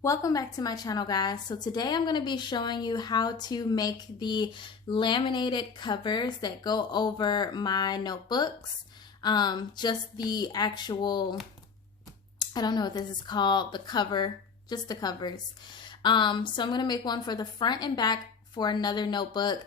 Welcome back to my channel, guys. So today I'm going to be showing you how to make the laminated covers that go over my notebooks. Just the actual, I don't know what this is called, the cover, just the covers. So I'm going to make one for the front and back for another notebook.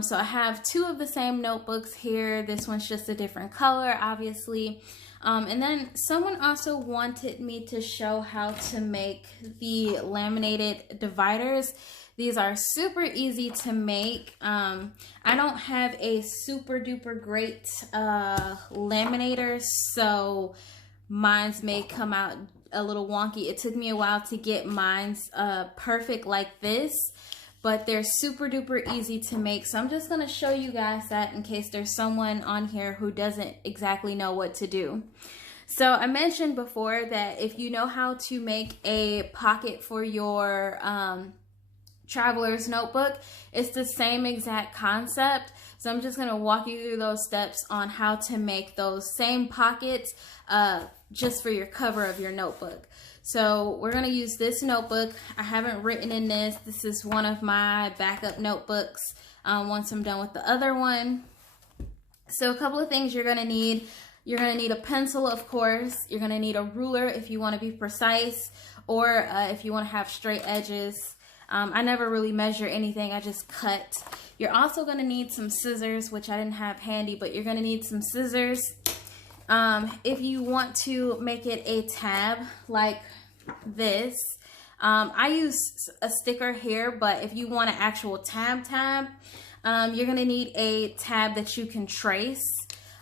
So I have two of the same notebooks here. This one's just a different color, obviously. And then someone also wanted me to show how to make the laminated dividers. These are super easy to make. I don't have a super duper great laminator, so mine's may come out a little wonky. It took me a while to get mine's perfect like this, but they're super duper easy to make. So I'm just going to show you guys that in case there's someone on here who doesn't exactly know what to do. So I mentioned before that if you know how to make a pocket for your traveler's notebook, it's the same exact concept. So I'm just going to walk you through those steps on how to make those same pockets just for your cover of your notebook. So we're going to use this notebook. I haven't written in this. This is one of my backup notebooks once I'm done with the other one. So a couple of things you're going to need. You're going to need a pencil, of course. You're going to need a ruler if you want to be precise, or if you want to have straight edges. I never really measure anything. I just cut. You're also going to need some scissors, which I didn't have handy, but you're going to need some scissors. If you want to make it a tab like this, I use a sticker here, but if you want an actual tab, you're going to need a tab that you can trace.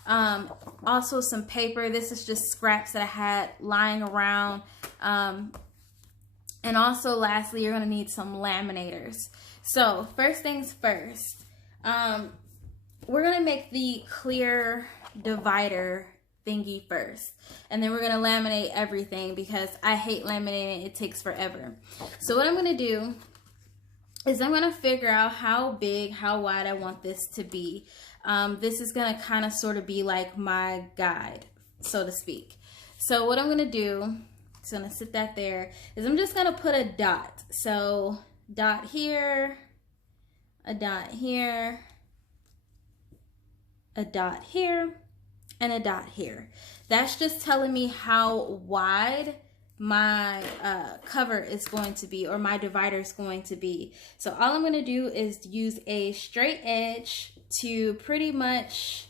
Also some paper. This is just scraps that I had lying around. And also lastly, you're going to need some laminators. So first things first, we're going to make the clear divider thingy first, and then we're going to laminate everything because I hate laminating. It takes forever. So what I'm going to do is I'm going to figure out how big, how wide I want this to be. This is going to kind of sort of be like my guide, so to speak. So what I'm going to do, just going to sit that there, is I'm just going to put a dot. So dot here, a dot here, a dot here, and a dot here. That's just telling me how wide my cover is going to be, or my divider is going to be. So all I'm going to do is use a straight edge to pretty much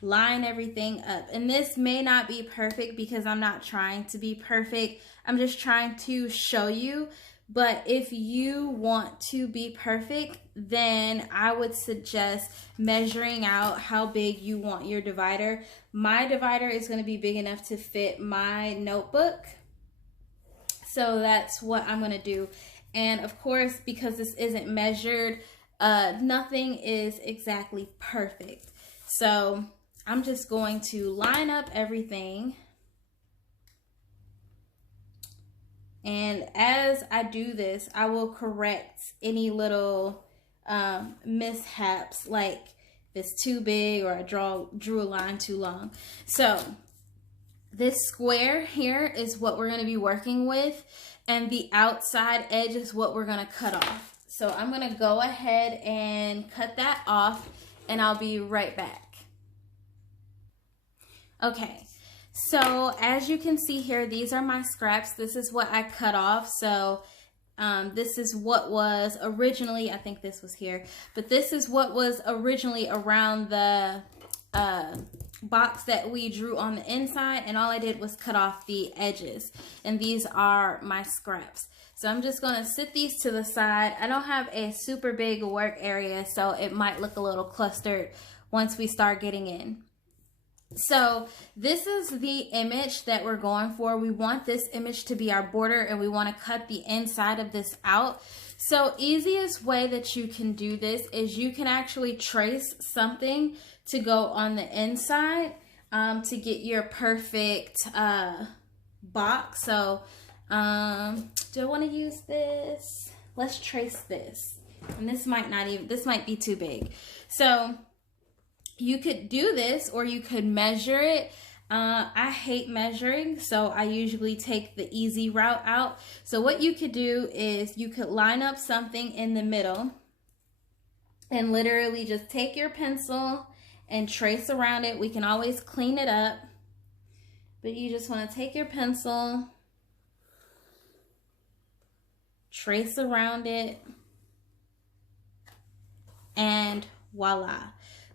line everything up. And this may not be perfect because I'm not trying to be perfect. I'm just trying to show you. But if you want to be perfect, then I would suggest measuring out how big you want your divider. My divider is going to be big enough to fit my notebook. So that's what I'm going to do. And of course, because this isn't measured, nothing is exactly perfect. So I'm just going to line up everything. And as I do this, I will correct any little mishaps, like if it's too big or I drew a line too long. So this square here is what we're going to be working with, and the outside edge is what we're going to cut off. So I'm going to go ahead and cut that off, and I'll be right back. Okay. So as you can see here, these are my scraps. This is what I cut off. So this is what was originally, I think this was here, but this is what was originally around the box that we drew on the inside, and all I did was cut off the edges. And these are my scraps. So I'm just going to sit these to the side. I don't have a super big work area, so it might look a little clustered once we start getting in. So this is the image that we're going for. We want this image to be our border, and we want to cut the inside of this out. So easiest way that you can do this is you can actually trace something to go on the inside to get your perfect box. So do I want to use this? Let's trace this. And this might be too big. So you could do this, or you could measure it. I hate measuring, so I usually take the easy route out. So what you could do is you could line up something in the middle and literally just take your pencil and trace around it. We can always clean it up, but you just want to take your pencil, trace around it, and voila.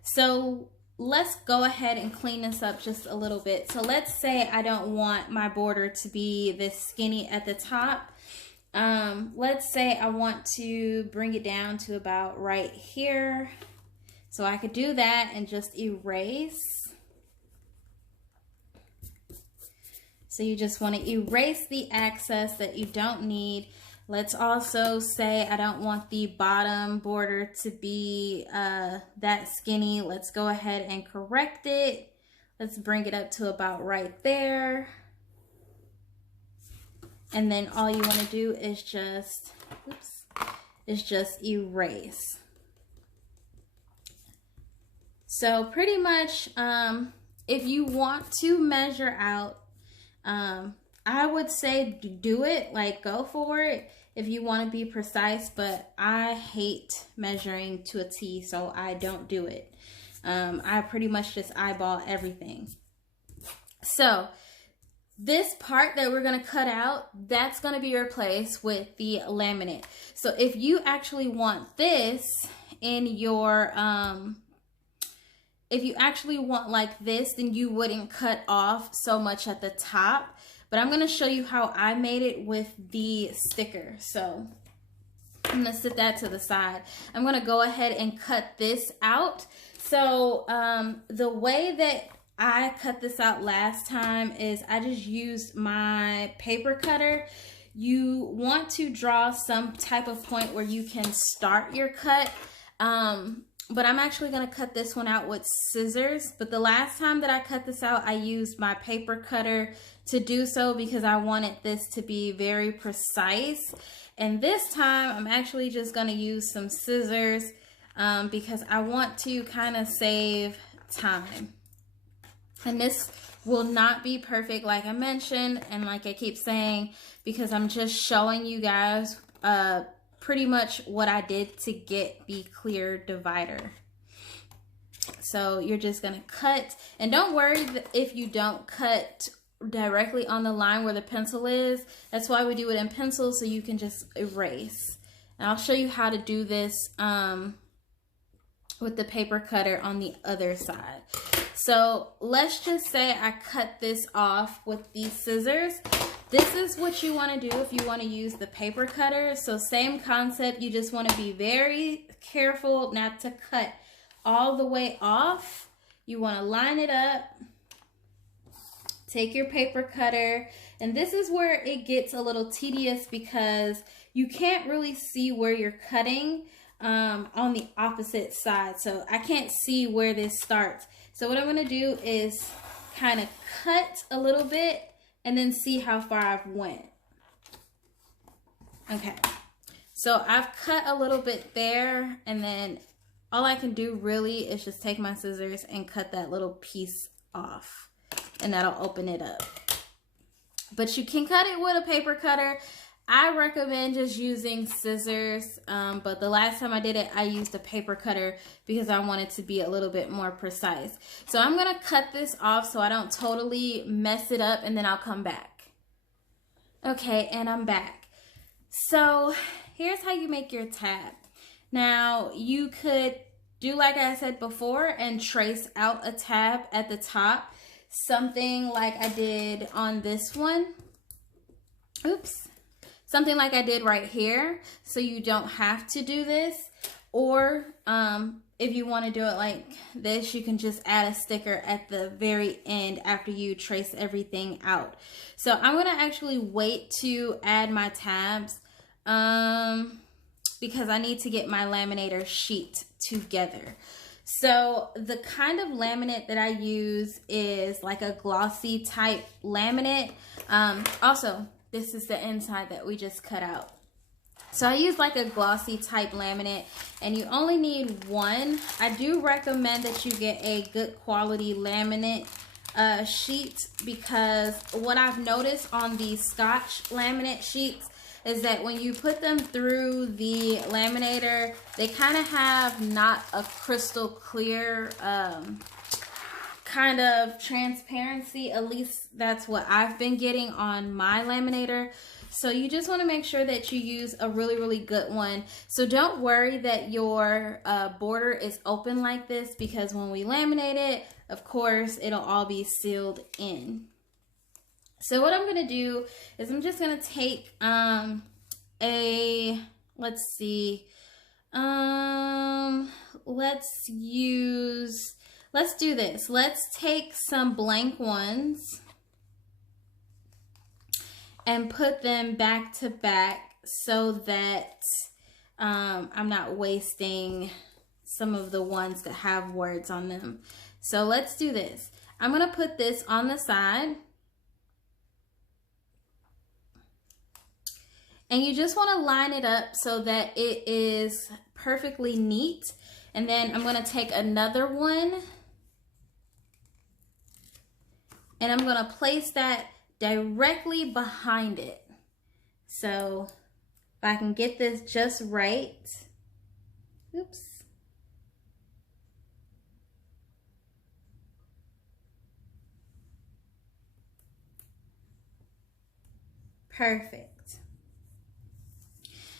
So let's go ahead and clean this up just a little bit. So let's say I don't want my border to be this skinny at the top. Let's say I want to bring it down to about right here. So I could do that and just erase. So you just want to erase the excess that you don't need. Let's also say I don't want the bottom border to be that skinny. Let's go ahead and correct it. Let's bring it up to about right there. And then all you want to do is just, erase. So pretty much, if you want to measure out, I would say do it, like go for it if you want to be precise, but I hate measuring to a T, so I don't do it. I pretty much just eyeball everything. So this part that we're going to cut out, that's going to be replaced with the laminate. So if you actually want this in your, if you actually want like this, then you wouldn't cut off so much at the top. But I'm going to show you how I made it with the sticker. So I'm going to set that to the side. I'm going to go ahead and cut this out. So the way that I cut this out last time is I just used my paper cutter. You want to draw some type of point where you can start your cut. But I'm actually going to cut this one out with scissors. But the last time that I cut this out, I used my paper cutter to do so because I wanted this to be very precise. And this time, I'm actually just going to use some scissors because I want to kind of save time. And this will not be perfect like I mentioned and like I keep saying because I'm just showing you guys pretty much what I did to get the clear divider. So you're just gonna cut, and don't worry if you don't cut directly on the line where the pencil is. That's why we do it in pencil, so you can just erase. And I'll show you how to do this with the paper cutter on the other side. So let's just say I cut this off with these scissors. This is what you want to do if you want to use the paper cutter. So same concept, you just want to be very careful not to cut all the way off. You want to line it up, take your paper cutter, and this is where it gets a little tedious because you can't really see where you're cutting on the opposite side. So I can't see where this starts. So what I'm going to do is kind of cut a little bit and then see how far I've went. Okay, so I've cut a little bit there, and then all I can do really is just take my scissors and cut that little piece off, and that'll open it up. But you can cut it with a paper cutter. I recommend just using scissors, but the last time I did it, I used a paper cutter because I wanted to be a little bit more precise. So I'm going to cut this off so I don't totally mess it up, and then I'll come back. Okay, and I'm back. So here's how you make your tab. Now, you could do like I said before and trace out a tab at the top, something like I did on this one. Oops. Something like I did right here, so you don't have to do this. Or if you want to do it like this, you can just add a sticker at the very end after you trace everything out. So I'm going to actually wait to add my tabs because I need to get my laminator sheet together. So the kind of laminate that I use is like a glossy type laminate. Also, this is the inside that we just cut out. So I use like a glossy type laminate, and you only need one. I do recommend that you get a good quality laminate sheet, because what I've noticed on the Scotch laminate sheets is that when you put them through the laminator, they kind of have not a crystal clear kind of transparency. At least that's what I've been getting on my laminator. So you just want to make sure that you use a really, really good one. So don't worry that your border is open like this, because when we laminate it, of course, it'll all be sealed in. So what I'm going to do is I'm just going to take let's do this. Let's take some blank ones and put them back to back so that I'm not wasting some of the ones that have words on them. So let's do this. I'm going to put this on the side. And you just want to line it up so that it is perfectly neat. And then I'm going to take another one and I'm going to place that directly behind it. So if I can get this just right. Oops. Perfect.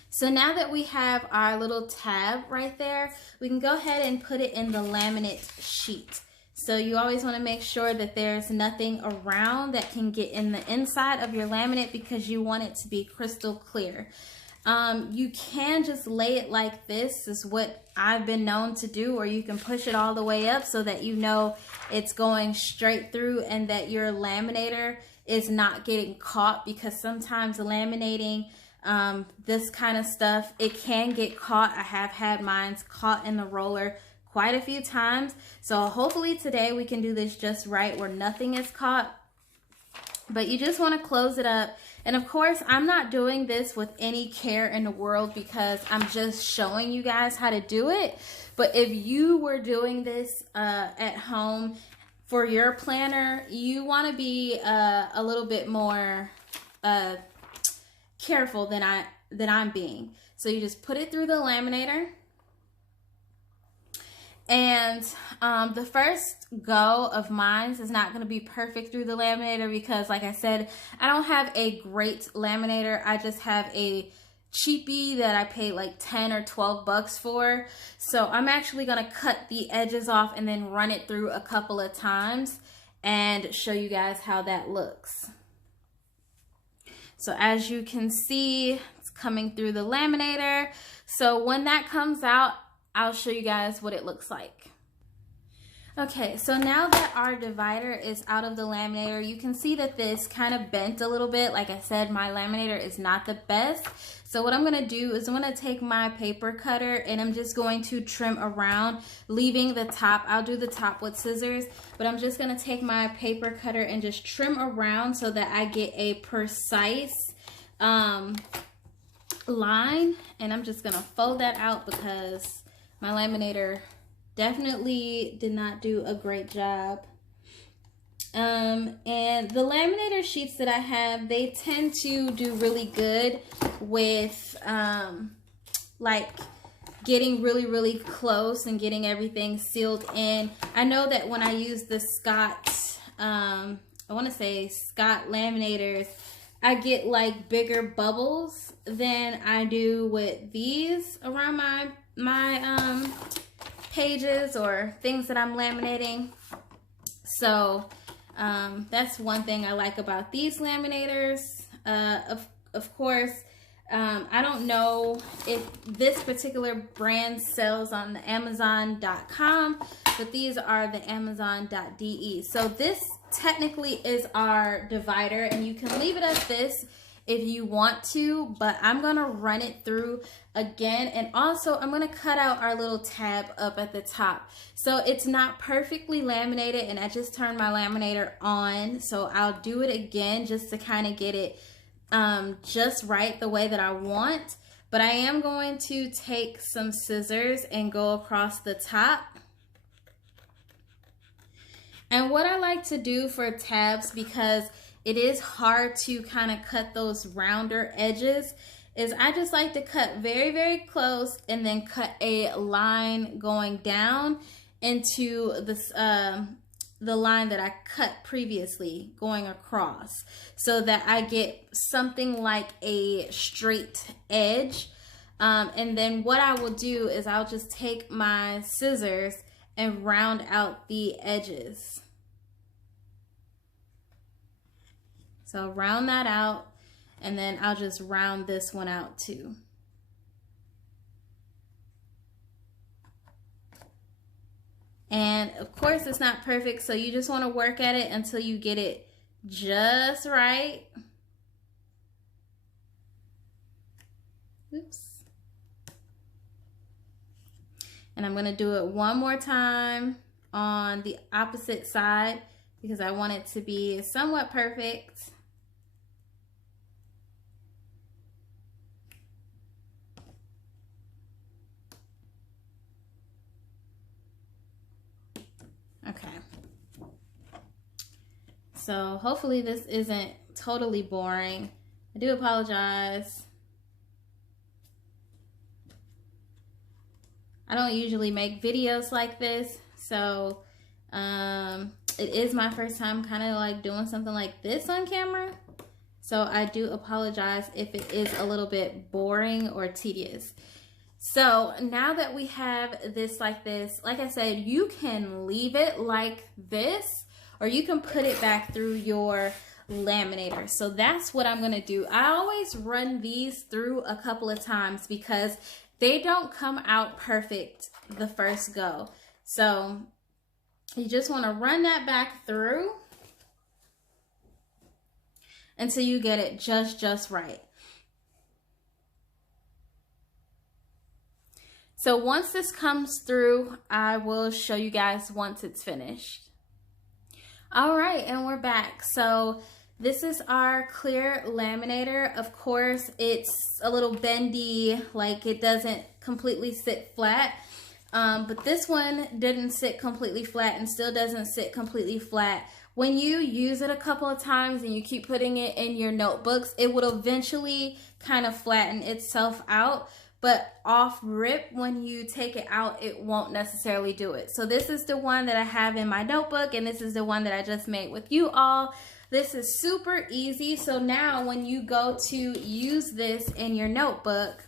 So now that we have our little tab right there, we can go ahead and put it in the laminate sheet. So you always want to make sure that there's nothing around that can get in the inside of your laminate, because you want it to be crystal clear. You can just lay it like this, is what I've been known to do, or you can push it all the way up so that you know it's going straight through and that your laminator is not getting caught, because sometimes laminating this kind of stuff, it can get caught. I have had mine caught in the roller quite a few times. So hopefully today we can do this just right where nothing is caught. But you just want to close it up. And of course, I'm not doing this with any care in the world, because I'm just showing you guys how to do it. But if you were doing this at home for your planner, you want to be a little bit more careful than I'm being. So you just put it through the laminator. And the first go of mine is not going to be perfect through the laminator, because like I said, I don't have a great laminator. I just have a cheapie that I paid like 10 or 12 bucks for. So I'm actually going to cut the edges off and then run it through a couple of times and show you guys how that looks. So as you can see, it's coming through the laminator. So when that comes out, I'll show you guys what it looks like. Okay, so now that our divider is out of the laminator, you can see that this kind of bent a little bit. Like I said, my laminator is not the best. So what I'm going to do is I'm going to take my paper cutter and I'm just going to trim around, leaving the top. I'll do the top with scissors, but I'm just going to take my paper cutter and just trim around so that I get a precise line. And I'm just going to fold that out because my laminator definitely did not do a great job. And the laminator sheets that I have, they tend to do really good with like getting really close and getting everything sealed in. I know that when I use the Scott, I want to say Scott laminators, I get like bigger bubbles than I do with these around my pages or things that I'm laminating. So that's one thing I like about these laminators. Of course, I don't know if this particular brand sells on the Amazon.com, but these are the Amazon.de. So this technically is our divider, and you can leave it as this if you want to, but I'm gonna run it through again. And also I'm gonna cut out our little tab up at the top. So it's not perfectly laminated, and I just turned my laminator on. So I'll do it again just to kind of get it just right the way that I want. But I am going to take some scissors and go across the top. And what I like to do for tabs, because it is hard to kind of cut those rounder edges, is I just like to cut very, very close and then cut a line going down into this, the line that I cut previously going across, so that I get something like a straight edge. And then what I will do is I'll just take my scissors and round out the edges. So round that out, and then I'll just round this one out too. And of course it's not perfect, so you just want to work at it until you get it just right. Oops. And I'm going to do it one more time on the opposite side because I want it to be somewhat perfect. Okay. So hopefully this isn't totally boring. I do apologize. I don't usually make videos like this, so it is my first time kind of like doing something like this on camera. So I do apologize if it is a little bit boring or tedious. So now that we have this like this, like I said, you can leave it like this, or you can put it back through your laminator. So that's what I'm gonna do. I always run these through a couple of times because they don't come out perfect the first go. So you just want to run that back through until you get it just right. So once this comes through, I will show you guys once it's finished. All right, and we're back. So this is our clear laminator. Of course, it's a little bendy, like it doesn't completely sit flat. But this one didn't sit completely flat and still doesn't sit completely flat. When you use it a couple of times and you keep putting it in your notebooks, it will eventually kind of flatten itself out. But off rip, when you take it out, it won't necessarily do it. So this is the one that I have in my notebook, and this is the one that I just made with you all. This is super easy. So now when you go to use this in your notebook,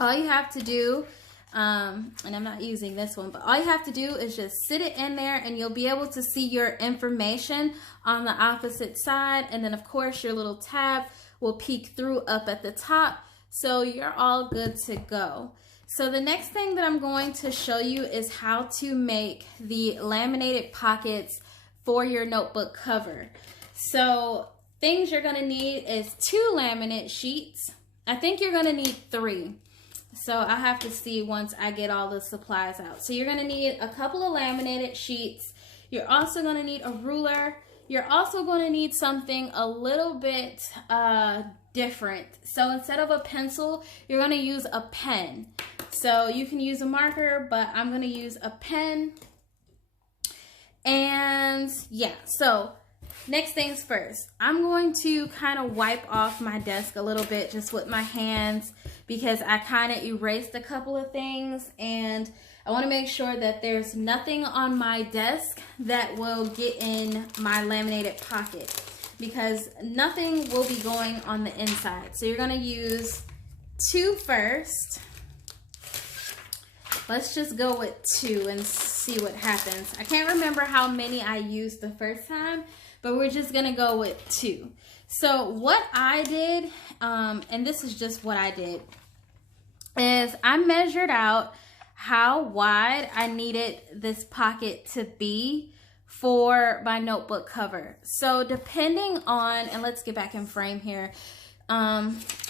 all you have to do, and I'm not using this one, but all you have to do is just sit it in there and you'll be able to see your information on the opposite side. And then of course your little tab will peek through up at the top. So you're all good to go. So the next thing that I'm going to show you is how to make the laminated pockets for your notebook cover. So things you're gonna need is 2 laminate sheets. I think you're gonna need 3. So I'll have to see once I get all the supplies out. So you're gonna need a couple of laminated sheets. You're also gonna need a ruler. You're also gonna need something a little bit different. So instead of a pencil, you're gonna use a pen. So you can use a marker, but I'm gonna use a pen. And yeah, so next things first, I'm going to kind of wipe off my desk a little bit just with my hands because I kind of erased a couple of things, and I want to make sure that there's nothing on my desk that will get in my laminated pocket because nothing will be going on the inside. So you're going to use 2 first. Let's just go with 2 and see what happens. I can't remember how many I used the first time, but we're just gonna go with 2. So what I did, and this is just what I did, is I measured out how wide I needed this pocket to be for my notebook cover. So depending on, and let's get back in frame here.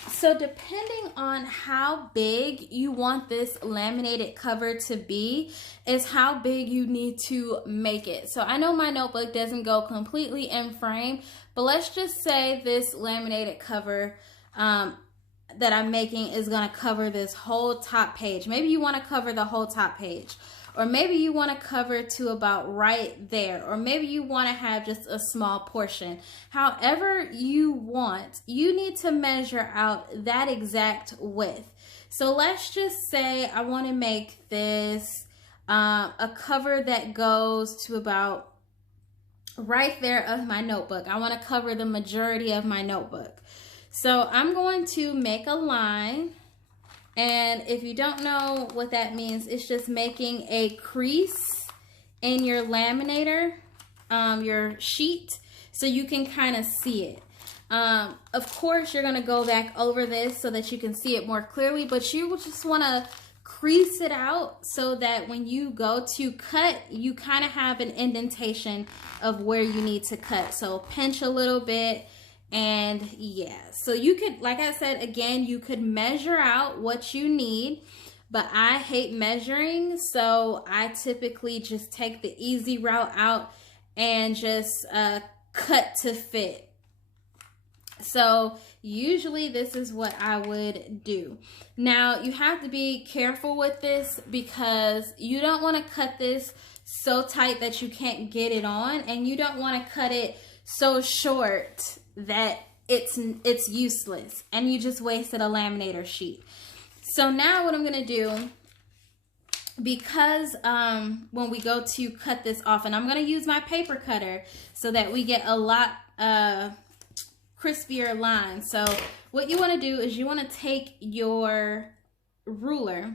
So depending on how big you want this laminated cover to be is how big you need to make it. So I know my notebook doesn't go completely in frame, but let's just say this laminated cover that I'm making is going to cover this whole top page. Maybe you want to cover the whole top page, or maybe you want to cover to about right there, or maybe you want to have just a small portion. However you want, you need to measure out that exact width. So let's just say I want to make this a cover that goes to about right there of my notebook. I want to cover the majority of my notebook. So I'm going to make a line, and if you don't know what that means, it's just making a crease in your laminator, your sheet, so you can kind of see it. Of course, you're going to go back over this so that you can see it more clearly, but you just want to crease it out so that when you go to cut, you kind of have an indentation of where you need to cut. So pinch a little bit, and yeah. So you could, like I said, again, you could measure out what you need, but I hate measuring, so I typically just take the easy route out and just cut to fit. So usually this is what I would do. Now you have to be careful with this because you don't want to cut this so tight that you can't get it on, and you don't want to cut it so short that it's useless and you just wasted a laminator sheet. So now what I'm going to do, because when we go to cut this off, and I'm going to use my paper cutter so that we get a lot crispier lines. So what you want to do is you want to take your ruler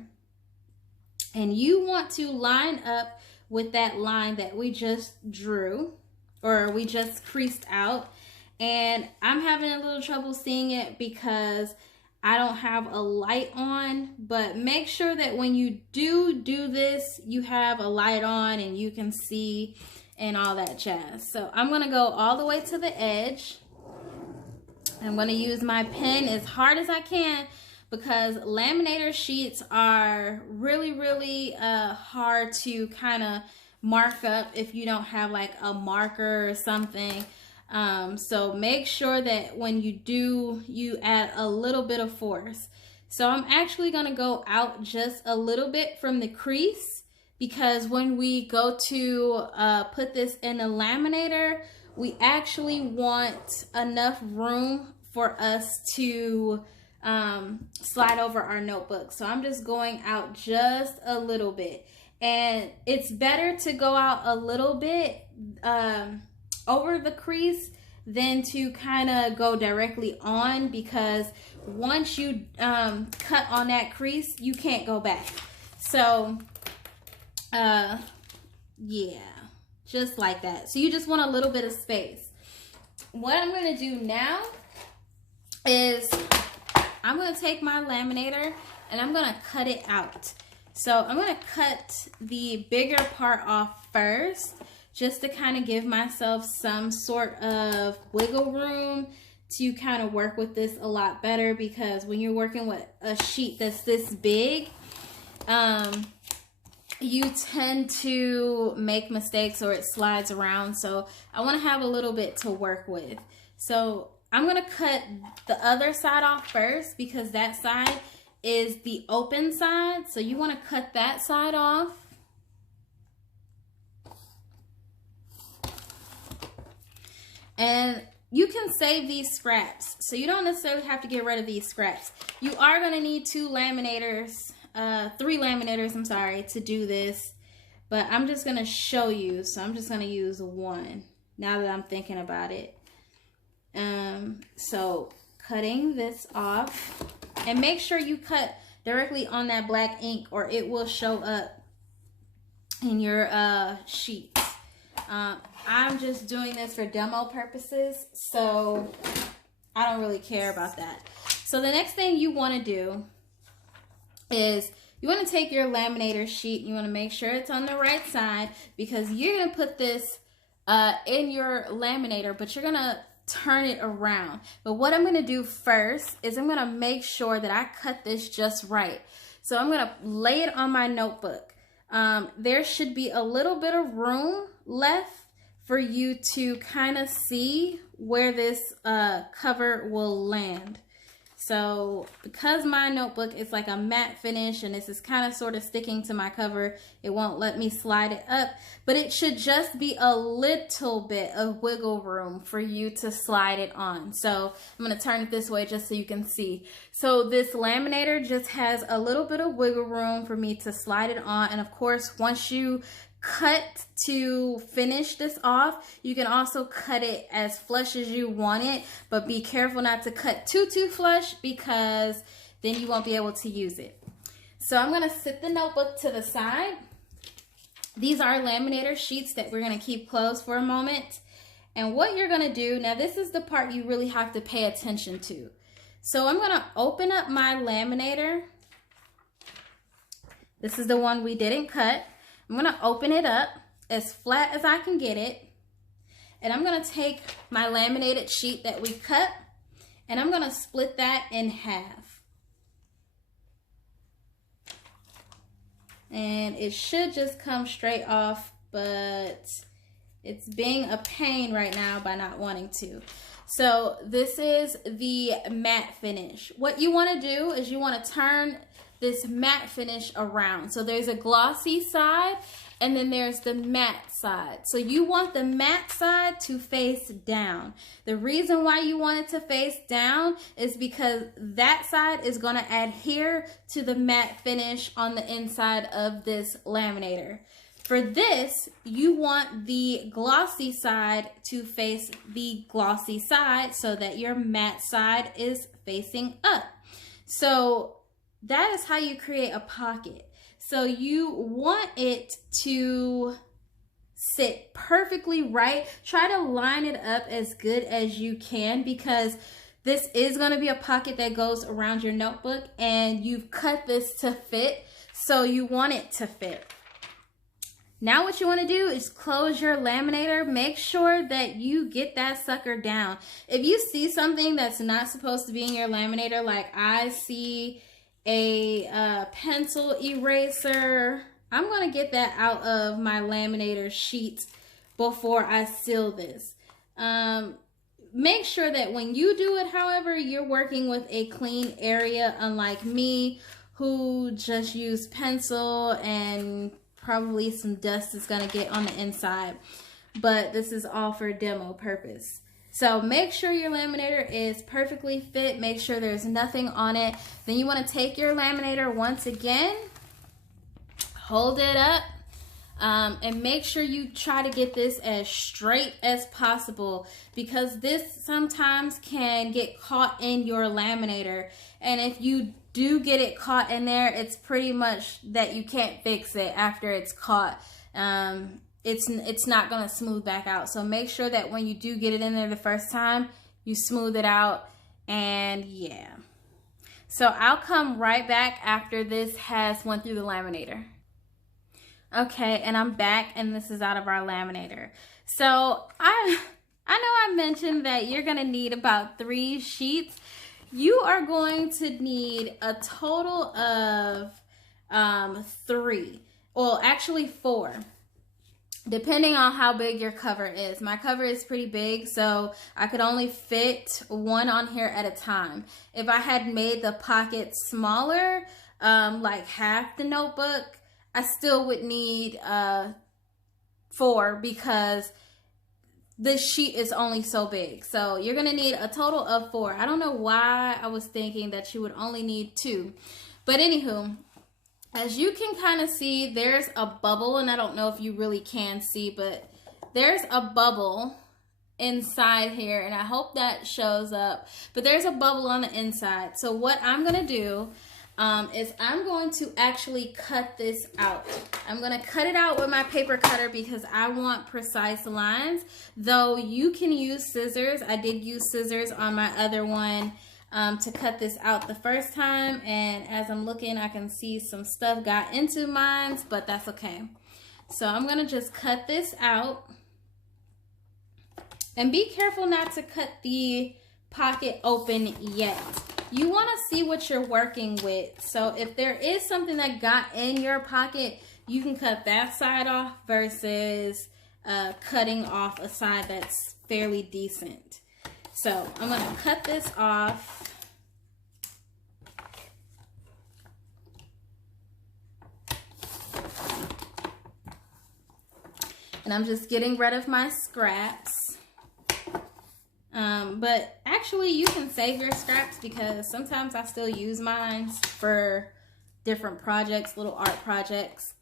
and you want to line up with that line that we just drew, or we just creased out. And I'm having a little trouble seeing it because I don't have a light on, but make sure that when you do this, you have a light on and you can see and all that jazz. So I'm going to go all the way to the edge. I'm going to use my pen as hard as I can because laminator sheets are really hard to kind of mark up if you don't have like a marker or something. So make sure that when you do, you add a little bit of force. So I'm actually going to go out just a little bit from the crease, because when we go to put this in a laminator, we actually want enough room for us to slide over our notebook. So I'm just going out just a little bit, and it's better to go out a little bit over the crease than to kind of go directly on, because once you cut on that crease, you can't go back. So yeah, just like that. So you just want a little bit of space. What I'm going to do now is I'm going to take my laminator and I'm going to cut it out. So I'm going to cut the bigger part off first, just to kind of give myself some sort of wiggle room to kind of work with this a lot better, because when you're working with a sheet that's this big, you tend to make mistakes or it slides around. So I want to have a little bit to work with. So I'm going to cut the other side off first, because that side is the open side. So you want to cut that side off. And you can save these scraps, so you don't necessarily have to get rid of these scraps. You are going to need three laminators, I'm sorry, to do this. But I'm just going to show you, so I'm just going to use one now that I'm thinking about it. So cutting this off, and make sure you cut directly on that black ink or it will show up in your sheets. I'm just doing this for demo purposes, so I don't really care about that. So the next thing you want to do is you want to take your laminator sheet. You want to make sure it's on the right side, because you're going to put this in your laminator, but you're going to turn it around. But what I'm going to do first is I'm going to make sure that I cut this just right. So I'm going to lay it on my notebook. There should be a little bit of room left for you to kind of see where this cover will land. So because my notebook is like a matte finish and this is kind of sort of sticking to my cover, it won't let me slide it up, but it should just be a little bit of wiggle room for you to slide it on. So I'm going to turn it this way just so you can see. So this laminator just has a little bit of wiggle room for me to slide it on. And of course, once you cut to finish this off, you can also cut it as flush as you want it, but be careful not to cut too flush because then you won't be able to use it. So I'm going to sit the notebook to the side. These are laminator sheets that we're going to keep closed for a moment. And what you're going to do, now this is the part you really have to pay attention to. So I'm going to open up my laminator. This is the one we didn't cut. I'm going to open it up as flat as I can get it. And I'm going to take my laminated sheet that we cut and I'm going to split that in half. And it should just come straight off, but it's being a pain right now by not wanting to. So this is the matte finish. What you want to do is you want to turn this matte finish around. So there's a glossy side and then there's the matte side. So you want the matte side to face down. The reason why you want it to face down is because that side is going to adhere to the matte finish on the inside of this laminator. For this, you want the glossy side to face the glossy side so that your matte side is facing up. So that is how you create a pocket. So you want it to sit perfectly right. Try to line it up as good as you can because this is going to be a pocket that goes around your notebook and you've cut this to fit. So you want it to fit. Now what you want to do is close your laminator. Make sure that you get that sucker down. If you see something that's not supposed to be in your laminator, like I see a pencil eraser, I'm going to get that out of my laminator sheet before I seal this. Make sure that when you do it, however, you're working with a clean area, unlike me who just used pencil and probably some dust is going to get on the inside. But this is all for demo purpose. So make sure your laminator is perfectly fit. Make sure there's nothing on it. Then you want to take your laminator once again, hold it up, and make sure you try to get this as straight as possible because this sometimes can get caught in your laminator. And if you do get it caught in there, it's pretty much that you can't fix it after it's caught. It's not going to smooth back out. So make sure that when you do get it in there the first time, you smooth it out. And yeah. So I'll come right back after this has went through the laminator. Okay, and I'm back and this is out of our laminator. So I know I mentioned that you're going to need about 3 sheets. You are going to need a total of 3. Well, actually 4. Depending on how big your cover is. My cover is pretty big, so I could only fit 1 on here at a time. If I had made the pocket smaller, like half the notebook, I still would need 4 because this sheet is only so big. So you're going to need a total of 4. I don't know why I was thinking that you would only need 2. But anywho, as you can kind of see, there's a bubble, and I don't know if you really can see, but there's a bubble inside here, and I hope that shows up. But there's a bubble on the inside. So what I'm going to do is I'm going to actually cut this out. I'm going to cut it out with my paper cutter because I want precise lines, though you can use scissors. I did use scissors on my other one to cut this out the first time, and as I'm looking I can see some stuff got into mine, but that's okay. So I'm gonna just cut this out, and be careful not to cut the pocket open yet. You want to see what you're working with, so if there is something that got in your pocket, you can cut that side off versus cutting off a side that's fairly decent. So I'm going to cut this off. And I'm just getting rid of my scraps. But actually you can save your scraps because sometimes I still use mine for different projects, little art projects.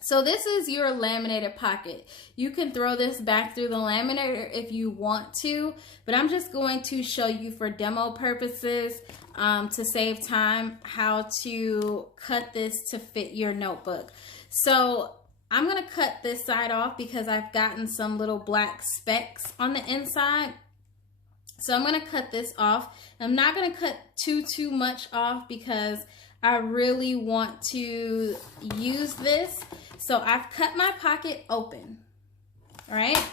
So this is your laminated pocket. You can throw this back through the laminator if you want to, but I'm just going to show you for demo purposes to save time how to cut this to fit your notebook. So I'm going to cut this side off because I've gotten some little black specks on the inside. So I'm going to cut this off. I'm not going to cut too much off because I really want to use this. So I've cut my pocket open, all right?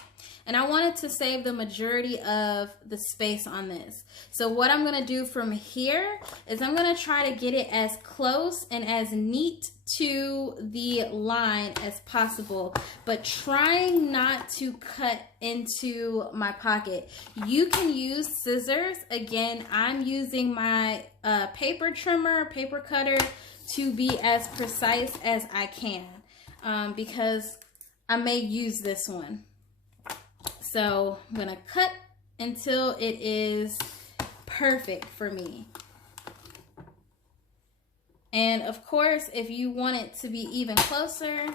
And I wanted to save the majority of the space on this. So what I'm gonna do from here is I'm gonna try to get it as close and as neat to the line as possible, but trying not to cut into my pocket. You can use scissors. Again, I'm using my paper trimmer, paper cutter to be as precise as I can because I may use this one. So I'm gonna cut until it is perfect for me. And of course, if you want it to be even closer,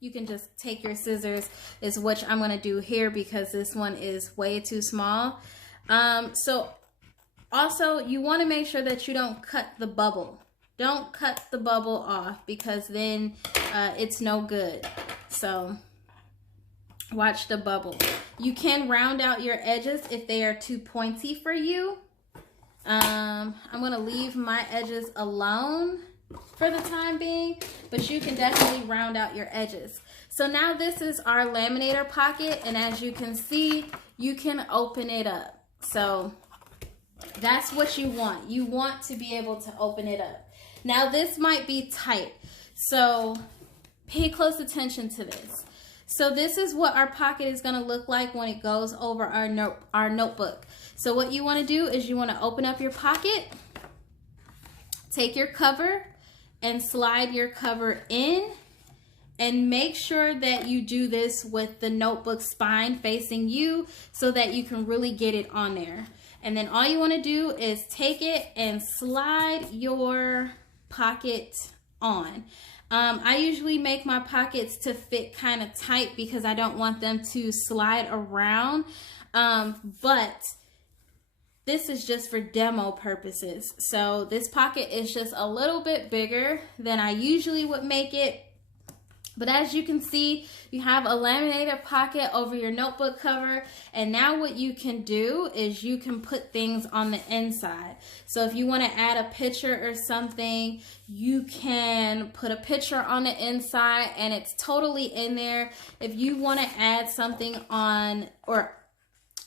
you can just take your scissors, is what I'm gonna do here because this one is way too small. So also you wanna make sure that you don't cut the bubble. Don't cut the bubble off because then it's no good. So watch the bubble. You can round out your edges if they are too pointy for you. I'm gonna leave my edges alone for the time being, but you can definitely round out your edges. So now this is our laminator pocket, and as you can see, you can open it up. So that's what you want. You want to be able to open it up. Now this might be tight, so pay close attention to this. So this is what our pocket is going to look like when it goes over our notebook. So what you want to do is you want to open up your pocket, take your cover and slide your cover in, and make sure that you do this with the notebook spine facing you so that you can really get it on there. And then all you want to do is take it and slide your pocket on. I usually make my pockets to fit kind of tight because I don't want them to slide around. But this is just for demo purposes. So this pocket is just a little bit bigger than I usually would make it. But as you can see, you have a laminated pocket over your notebook cover. And now what you can do is you can put things on the inside. So if you want to add a picture or something, you can put a picture on the inside and it's totally in there. If you want to add something on, or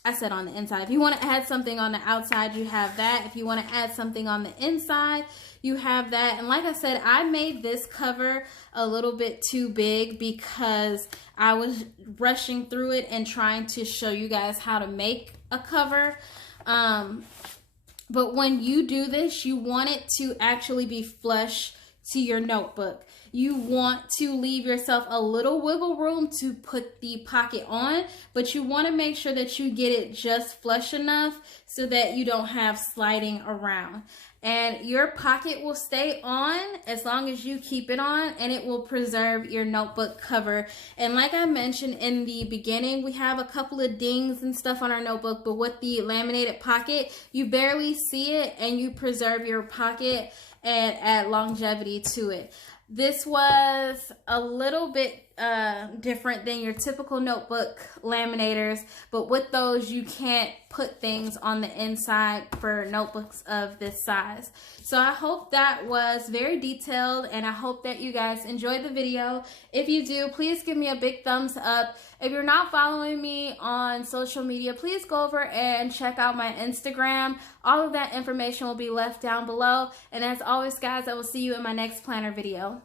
I said on the inside. If you want to add something on the outside, you have that. If you want to add something on the inside, you have that. And like I said, I made this cover a little bit too big because I was rushing through it and trying to show you guys how to make a cover. But when you do this, you want it to actually be flush to your notebook. You want to leave yourself a little wiggle room to put the pocket on, but you want to make sure that you get it just flush enough so that you don't have sliding around. And your pocket will stay on as long as you keep it on, and it will preserve your notebook cover. And like I mentioned in the beginning, we have a couple of dings and stuff on our notebook, but with the laminated pocket, you barely see it and you preserve your pocket and add longevity to it. This was a little bit different than your typical notebook laminators, but with those you can't put things on the inside for notebooks of this size. So I hope that was very detailed, and I hope that you guys enjoyed the video. If you do, please give me a big thumbs up. If you're not following me on social media, please go over and check out my Instagram. All of that information will be left down below. And as always, guys, I will see you in my next planner video.